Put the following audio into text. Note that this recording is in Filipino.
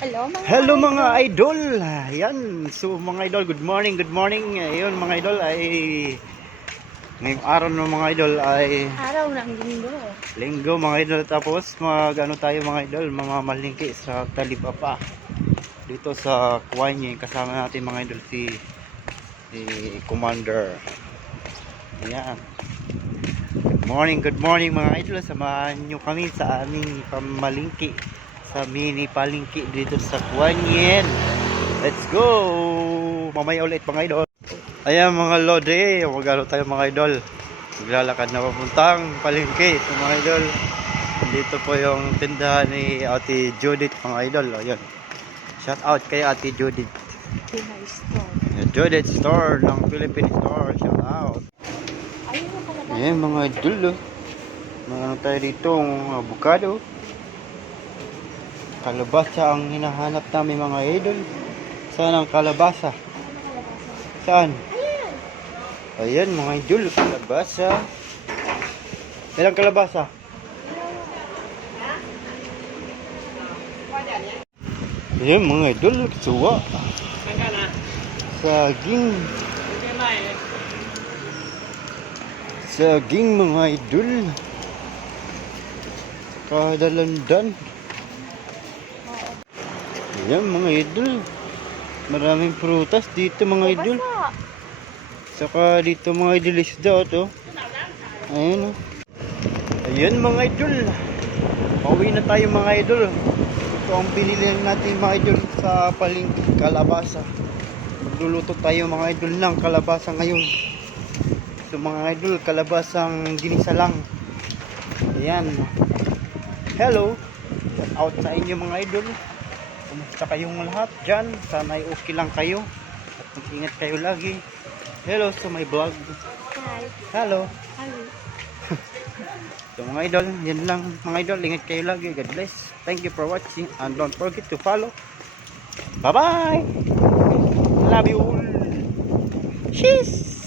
Hello mga idol. Ayan. So mga idol, good morning, good morning. Ayun mga idol ay ngayong araw ng mga idol ay Araw ng linggo. linggo mga idol. Tapos ano tayo mga idol, mamamalingki sa Talibapa dito sa Kuwanye. Kasama natin mga idol si Commander. Ayan. Good morning mga idol. Samahan nyo kami sa aming pamalingki sa mini palingki dito sa Kuwanyen. Let's go! Mamaya ulit mga idol. Ayan mga lode, magalo tayo mga idol. Maglalakad na papuntang palingki sa mga idol. Dito po yung tindahan ni Ate Judith mga idol. Ayan. Shout out kay Ate Judith. Pinay store. Judith Store ng Philippine Store. Shout out. Ayan mga idol. Ano tayo dito? Avocado. Kalabasa ang hinahanap namin mga idol. Saan ang kalabasa? Saan? Ayan mga idol, kalabasa. Ilang kalabasa? Ayan mga idol, suwa. Saging. Saging mga idol. Kadalandan. Ayan mga idol. Maraming prutas dito mga idol. Saka dito mga idol isda to. Ayan o. Ayan mga idol. Pauwi na tayo mga idol. Ito ang binili natin mga idol sa palengke, kalabasa. Magluluto tayo mga idol ng kalabasa ngayon. So mga idol, kalabasang ginisa lang. Ayan. Hello. Shout out sa inyo mga idol. Kumusta kayong lahat dyan? Sana ay okay lang kayo. At mag-ingat kayo lagi. Hello sa my vlog. Hi. Hello. Hello. So mga idol, yan lang mga idol. Ingat kayo lagi. God bless. Thank you for watching. And don't forget to follow. Bye-bye. Love you all. Cheers.